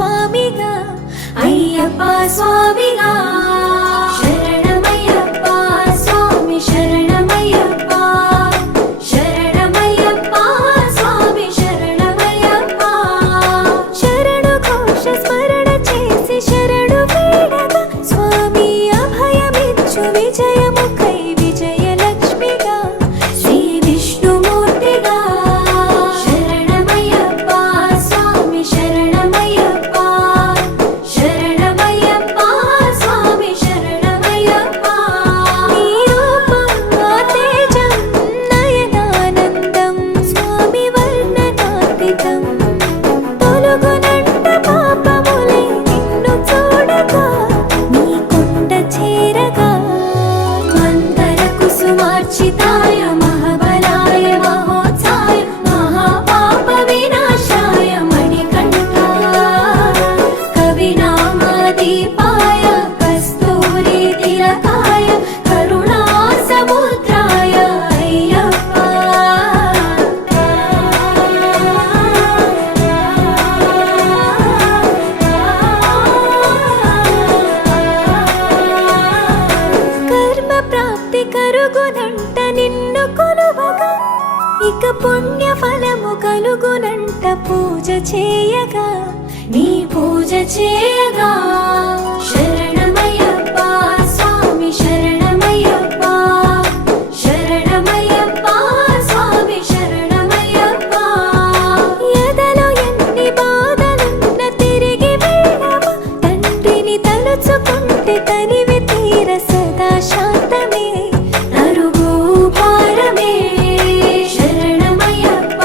స్వామిగా అయ్యప్ప స్వామిగా శరణమయ్యప్ప స్వామి శరణమయ్యప్ప శరణమయ్యప్ప స్వామి శరణమయ్యప్ప శరణు ఘోష స్మరణ చేసి శరణు వేడగా స్వామి అభయమిచ్చు విజయముఖై విజయలక్ష్మిగా శ్రీ విష్ణుమూర్తిగా శరణమయ్యప్ప స్వామి శరణమయ్యప్ప శరణమయ్యప్ప స్వామి శరణమయ్యప్ప నీ రూపం తేజం నయనానందం స్వామి వర్ణనాతీతం తొలగునంట పాపములై నిన్ను చూడగా నీ కొండ చేరగా మందర కుసుమార్చితాయ మహాబలాయ మహోత్సాయ మహాపాప వినాశాయ మణికంఠాయ కవినామదీపాయ కస్తూరి తిలకాయ కరుణా సముద్రాయ అయ్యప్ప కర్మ ప్రాప్తి కరుగునంట నిన్ను కొలువగా ఇక పుణ్య ఫలము కలుగునంట పూజ చేయగా నీ పూజ చేయగా శరణమయ్యప్ప స్వామి శరణమయ్యప్ప శరణమయ్యప్ప స్వామి శరణమయ్యప్ప ఎదలో ఎన్ని బాధలున్న తిరిగి వెళ్ళవా తండ్రిని తలుచుకుంటే తనివి తీర సదా శాంతమే తరుగు భారమే శరణమయ్యప్ప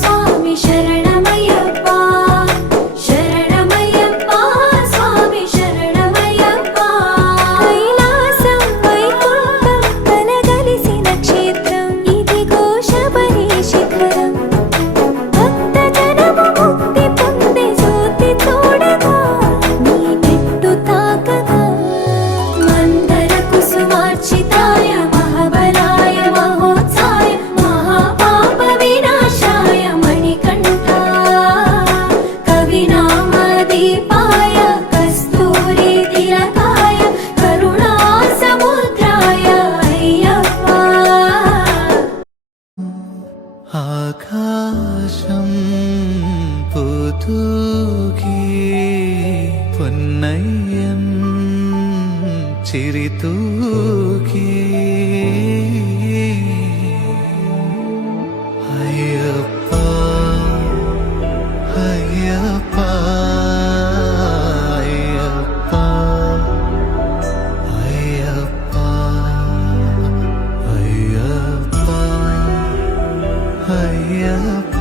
స్వామి శరణమయ్యప్ప శరణమయ్యప్ప స్వామి శరణమయ్యప్ప కైలాసం వైకుంఠం కలగలిసిన క్షేత్రం ఇదిగో శబరి శిఖరం భక్త జనము ముక్తి పొందే జ్యోతి చూడగా నీ పెట్టు తాకగా మందర కుసుమార్చితాయ మహాబలాయ మహోత్సాయ మహాపాప వినాశాయ మణికంఠాయ కవినామదీపాయ కస్తూరి తిలకాయ కరుణా సముద్రాయ అయ్యప్ప ఆకాశం పుతూకి పొన్నయ్యం చిరితూకి అయ్యప్ప అయ్యప్ప అయ్యప్ప అయ్యప్ప అయ్యప్ప అయ్యప్ప